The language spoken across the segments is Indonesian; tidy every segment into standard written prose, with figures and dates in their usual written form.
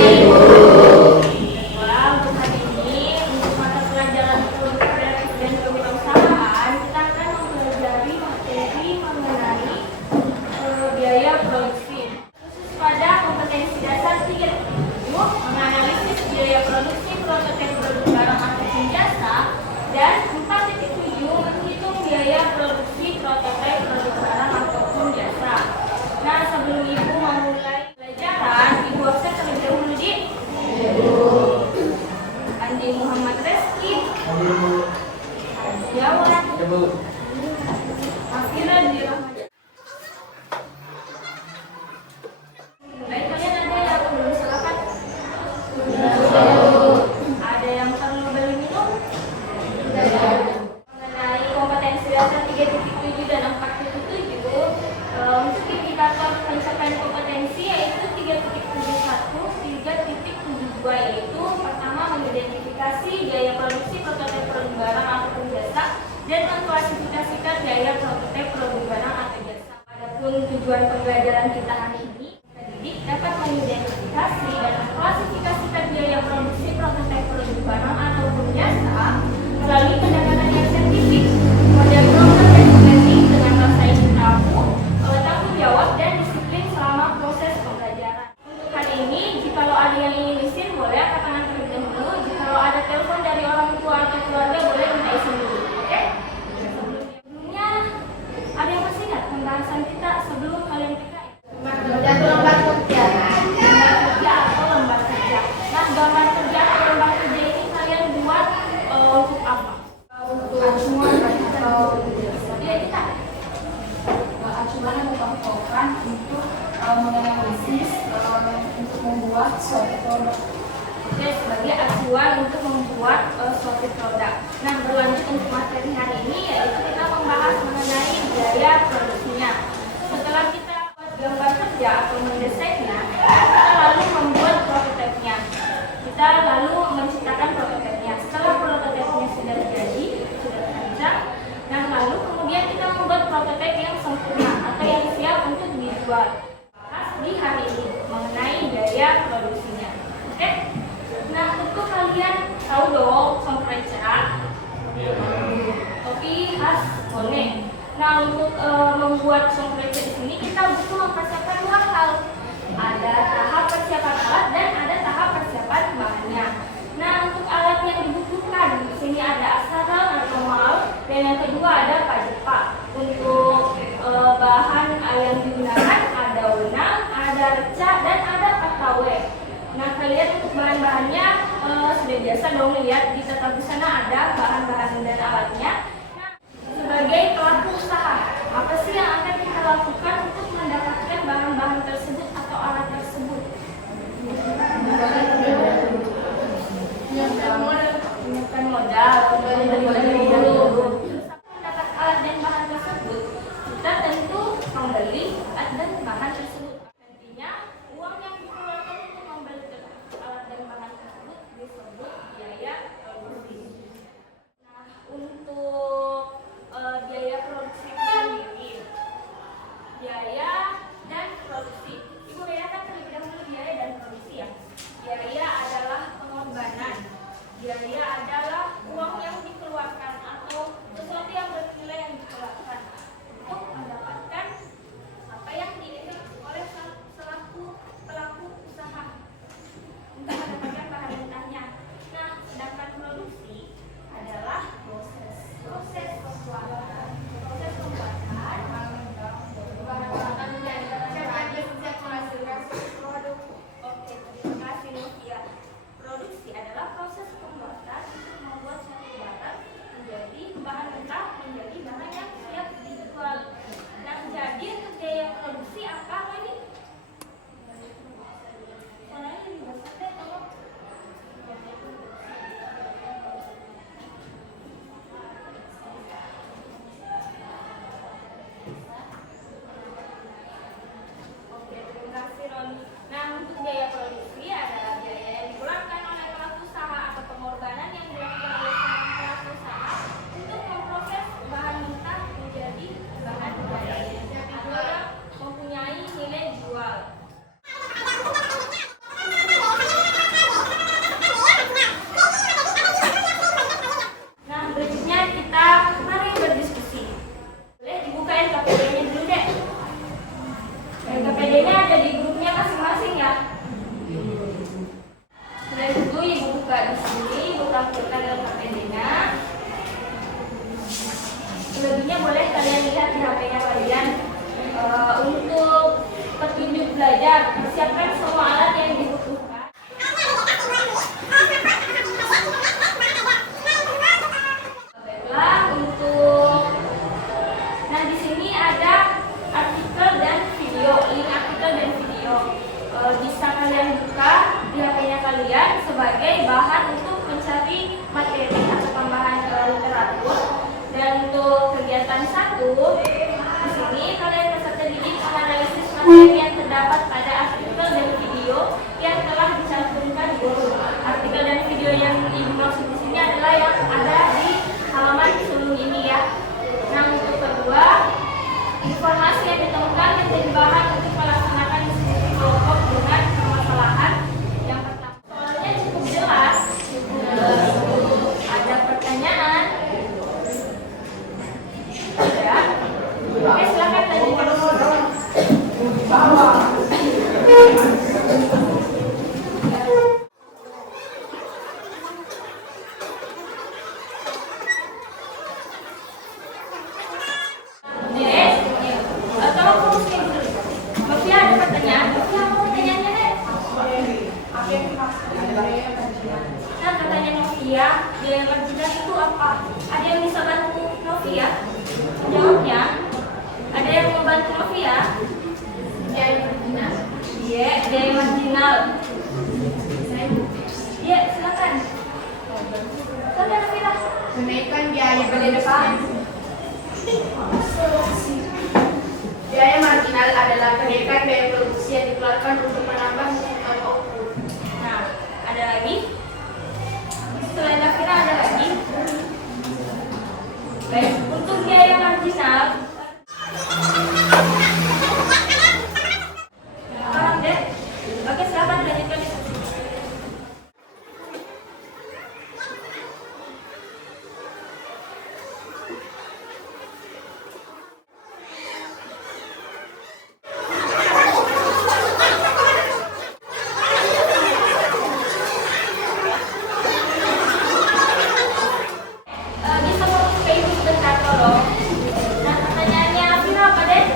Kedua, untuk hari ini, untuk mata pelajaran produk kreatif dan kewirausahaan, kita akan mempelajari materi mengenai biaya produksi. Khusus pada kompetensi dasar 3.7, menganalisis biaya produksi prototipe produk barang atau jasa, dan 4.7, menghitung biaya produksi prototipe produk barang ataupun jasa. Nah, sebelum Ibu memulai pelajaran, Ibu absen terlebih dahulu di Andi Muhammad Reski, Jawa, Afira di Rahmat. Baik, kalian ada yang belum sarapan? Ada yang perlu beli minum? Mengenai kompetensi dasar 3.7 dan 4.7, untuk indikator pencapaian kompetensi yaitu 3.71, 3.72, yaitu pertama mengidentifikasi biaya produksi prototipe produk barang ataupun jasa dan mengklasifikasikan biaya prototipe produk barang atau jasa. Adapun tujuan pembelajaran kita hari ini, pendidik dapat mengidentifikasi dan mengklasifikasikan biaya produksi prototipe produk barang ataupun jasa melalui pendekatan yang saintifik, model program dan planning dengan rasa ingin tahu, tanggung jawab dan disiplin selama proses pembelajaran. Untuk hari ini, jikalau ada yang ingin izin, boleh angkat tangan terlebih dahulu. Jikalau ada telepon dari orang tua atau keluarga, boleh minta izin dulu. Oke? Sebelumnya, ada yang masih ingat pembahasan kita sebelum kalian PKN? Lembar kerja. Lembar kerja atau lembar kerja. Nah, gambar kerja atau lembar kerja ini kalian buat untuk apa? Untuk acuan atau Iya, kita. acuan atau patokan untuk menganalisis untuk membuat suatu produk. Oke, sebagai acuan untuk membuat suatu produk. Nah, berlanjut untuk materi hari ini, yaitu kita membahas mengenai biaya produksinya. Setelah kita buat gambar kerja atau mendesainnya, kita lalu membuat prototipenya. Kita lalu menciptakan prototipenya. Setelah prototipenya sudah jadi, sudah terancang, nah lalu kemudian kita membuat prototipe yang sempurna atau yang siap untuk dijual. Bahas di hari ini mengenai biaya produksinya. Oke? Nah, tentu kalian tahu dong sompreca, kopi khas Bone. Nah, untuk membuat sompreca di sini kita butuh mempersiapkan dua hal. Ada tahap persiapan alat dan ada tahap persiapan bahannya. Nah, untuk alat yang dibutuhkan di sini ada asaran atau mal, dan yang kedua ada pajepak. Untuk bahan yang digunakan ada wenang, ada reca, dan ada patawe. Nah, kalian untuk bahan-bahannya sudah biasa dong lihat di tata busana ada bahan-bahan dan alatnya. Nah, sebagai pelaku usaha, apa sih yang akan kita lakukan untuk mendapatkan bahan-bahan tersebut atau alat tersebut? Menyiapkan modal, membeli dulu. Mendapat alat dan bahan tersebut, kita tentu membeli alat dan bahan tersebut. Nantinya uang yang dikeluarkan untuk membeli alat dan bahan tersebut disebut biaya produksi. Nah, untuk biaya produksi itu sendiri, biaya kalian buka di HP-nya kalian sebagai bahan untuk mencari materi atau tambahan literatur. Dan untuk kegiatan 1, di sini kalian peserta didik menganalisis materi yang terdapat pada artikel dan video yang telah dicantumkan di buku. Artikel dan video yang dimaksud di sini adalah yang ada di halaman sebelum ini ya. Nah, untuk kedua, informasi yang ditemukan menjadi bahan untuk melaksanakan diskusi kelompok dengan permasalahan. Yang pertama, soalnya cukup jelas. Ada pertanyaan? Ada? Oke, silakan lanjutkan. Novia ada pertanyaan? Novia apa pertanyaannya, Dek? Nah, pertanyaan Novia, biaya marginal itu apa? Ada yang bisa bantu Novia? Jawabnya? Ada yang mau bantu Novia? Biaya marginal? Iya, biaya marginal. Iya, silakan. Silakan, Novia. Kenaikan biaya pada depan. Biaya marginal adalah kenaikan biaya produksi yang dikeluarkan untuk menambah output. Nah, ada lagi? Selain Novia ada lagi? Baik, untuk biaya marginal. Paham, Dek? Oke, silakan lanjutkan. Bisa fokus ke ibu sebentar, tolong. Nah, pertanyaannya Afira apa, Dek?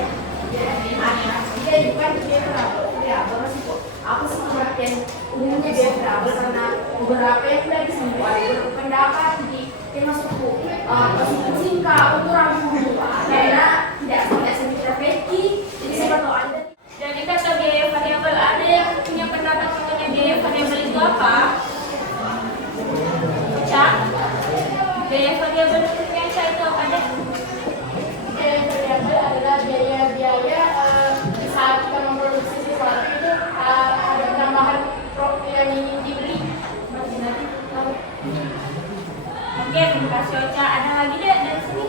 Dia bukan dia variabel sih kok. Aku sih perhatian umumnya dia variabel karena beberapa yang dari semua ada pendapat jadi termasukku meskipun singkat aku kurang dulu karena tidak sedikit Peggy jadi saya tahu Anda. Jadi kata biaya variabel, ada yang punya pendapat mengenai biaya variabel itu apa? Cak? Biaya variabel untuk yang saya itu apa, Dek? Biaya variabel adalah biaya-biaya saat kita memproduksi sesuatu itu ada tambahan yang ingin dibeli. Oke, terima kasih Ocha. Ada lagi, Dek, dari sini?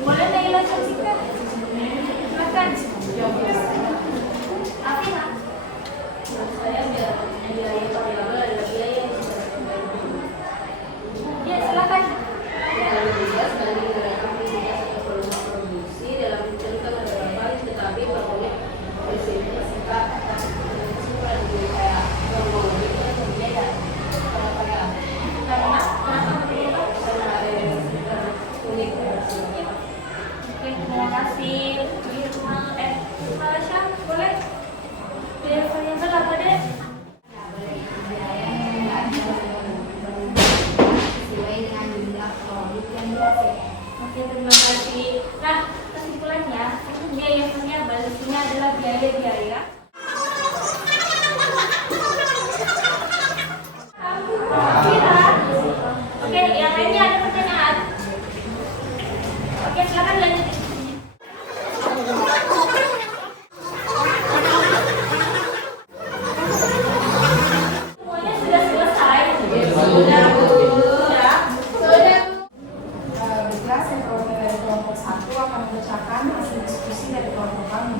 Boleh Naila saksikan? Silakan. Afira. Saya biaya variabel adalah biaya yang Ya, silakan. jelas dari aktivitas yang perlu produksi dalam menceritakan beberapa tetapi pokoknya prinsipnya bersifat bersifat jadi kayak kronologi itu kan berbeda variabel Kenapa begitu? karena ada yang bersifat unik bersifat. Oke, terima kasih. Malaysia, boleh? Biaya variabel apa, Dek? Sesuai dengan jumlah produk yang dihasilkan. Oke, terima kasih. Nah, kesimpulannya, biaya variabel di sini adalah biaya-biaya. Afira. Oke, yang lainnya ada pertanyaan? Oke, silakan lanjut. Semuanya sudah selesai. Sudah. Berkelas yang perwakilan dari kelompok 1 akan membacakan hasil diskusi dari kelompok kami.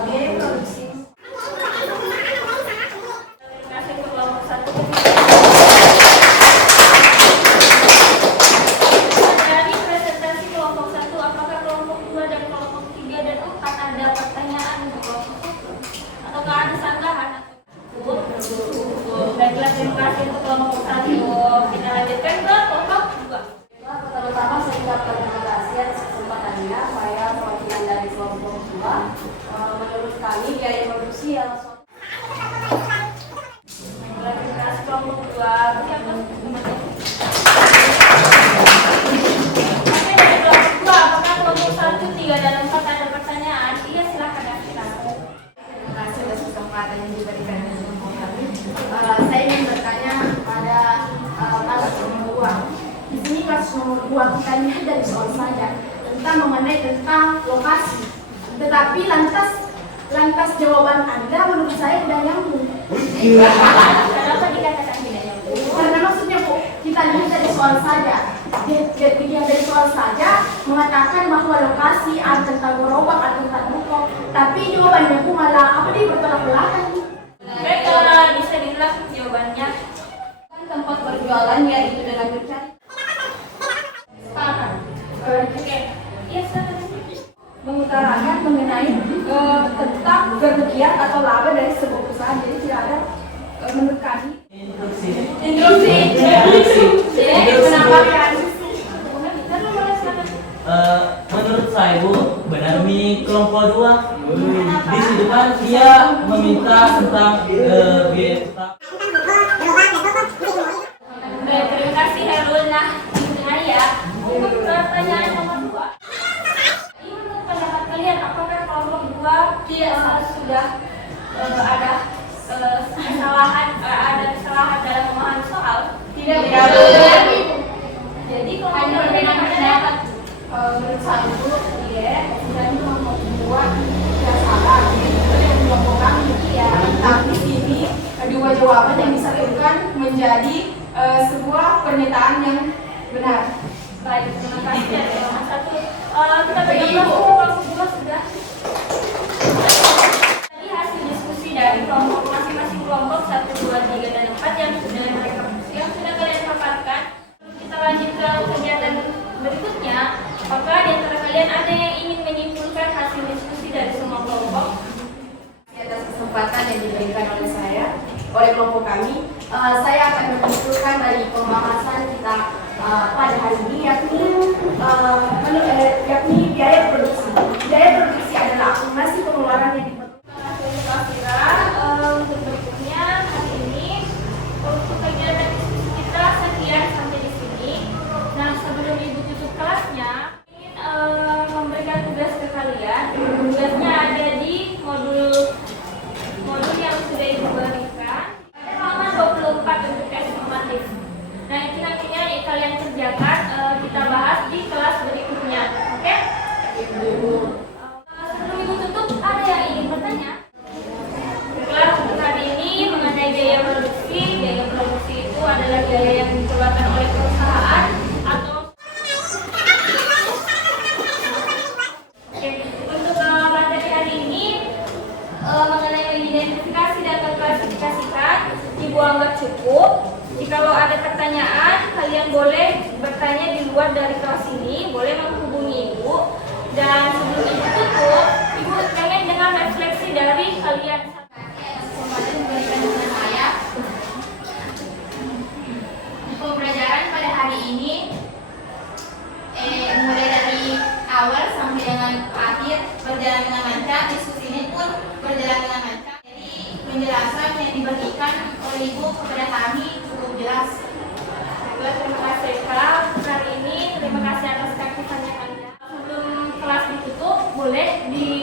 Biaya produksi Terima kasih ke kelompok 1. Dari presentasi kelompok 1, apakah kelompok 2 dan kelompok 3 dan 4 ada pertanyaan untuk kelompok 1? Ataukah ada sanggahan? Baiklah, terima kasih untuk kelompok 1. Kita lanjutkan ke kelompok 2. Pertama-tama saya ucapkan terima kasih atas kesempatannya saya perwakilan dari kelompok 2. Menurut kami biaya produksi yang Baiklah, terima kasih kelompok 2. Siapa? Oke, dari kelompok 2, apakah kelompok 1, 3, dan 4 ada pertanyaan? Iya, silakan. yang diberikan oleh kelompok kami. Saya ingin bertanya pada kasus nomor 2. Di sini kasus nomor 2 kita lihat dari soal saja tentang lokasi. Tetapi lantas jawaban Anda menurut saya tidak nyambung. Kenapa dikatakan tidak nyambung? Karena maksudnya Bu, kita lihat dari soal saja. Dilihat dari soal saja mengatakan bahwa lokasi ada tentang gerobak atau tentang buku, tapi jawabannya Bu malah apa dia bertolak belakang. Baik, bisa diulang jawabannya. Tempat berjualan yaitu dengan mencari. Sekarang. Oke. Iya, silakan. Mengutarakan mengenai tentang kerugian atau laba dari sebuah perusahaan. Jadi tidak ada menurut kami. Instruksi. Kenapa kan? Menurut saya Bu, benar Mi kelompok 2. Di situ kan dia meminta tentang biaya utang. Baik, terima kasih Herul. Nah, ya, untuk pertanyaan nomor 2. Ini menurut pendapat kalian, apakah kelompok 2 sudah ada kesalahan dalam memahami soal? Tidak. Jadi kelompok berbeda pendapat. Menurut saya itu dan kelompok 2 tidak salah. Yang kelompok kami ya. Tapi ini dua jawaban yang disatukan menjadi sebuah pernyataan yang benar. Baik, terima kasih dari kelompok 1. Kita berdoa kelompok 2 sudah. Tadi hasil diskusi dari kelompok masing-masing kelompok 1, 2, 3, dan 4 yang sudah kalian paparkan. Kita lanjut ke kegiatan berikutnya. Apakah di antara kalian ada yang ingin menyimpulkan hasil diskusi dari semua kelompok? Atas kesempatan yang diberikan oleh kelompok kami, saya akan menyimpulkan dari pembahasan kita pada hari ini yakni biaya produksi. Biaya produksi adalah akumulasi pengeluaran yang Untuk berikutnya hari ini untuk kegiatan diskusi kita sekian sampai di sini. Nah, sebelum ibu tutup kelasnya, ingin memberikan tugas ke kalian. Tugasnya ada di modul yang sudah ibu berikan. Ada halaman 24 untuk tes formatif. Nah, itu nantinya kalian kerjakan, kita bahas di kelas berikutnya. Oke? Sebelum ibu tutup, ada yang ingin bertanya? Kelas untuk hari ini mengenai biaya produksi. Biaya produksi itu adalah biaya yang dikeluarkan oleh perusahaan atau untuk materi hari ini mengenai mengidentifikasi dan mengklasifikasikan, ibu anggap cukup. Jikalau ada pertanyaan, kalian boleh bertanya di luar dari kelas ini, boleh menghubungi ibu. Dan sebelum ibu tutup, ibu pengen dengar refleksi dari kalian. kesempatan diberikan kepada saya. Pembelajaran pada hari ini mulai dari awal sampai dengan akhir berjalan dengan lancar. Diskusi ini pun berjalan dengan lancar. Jadi penjelasan yang diberikan oleh ibu kepada kami cukup jelas. Terima kasih Kak hari ini. Terima kasih atas keaktifannya kalian. Sebelum kelas ditutup, boleh di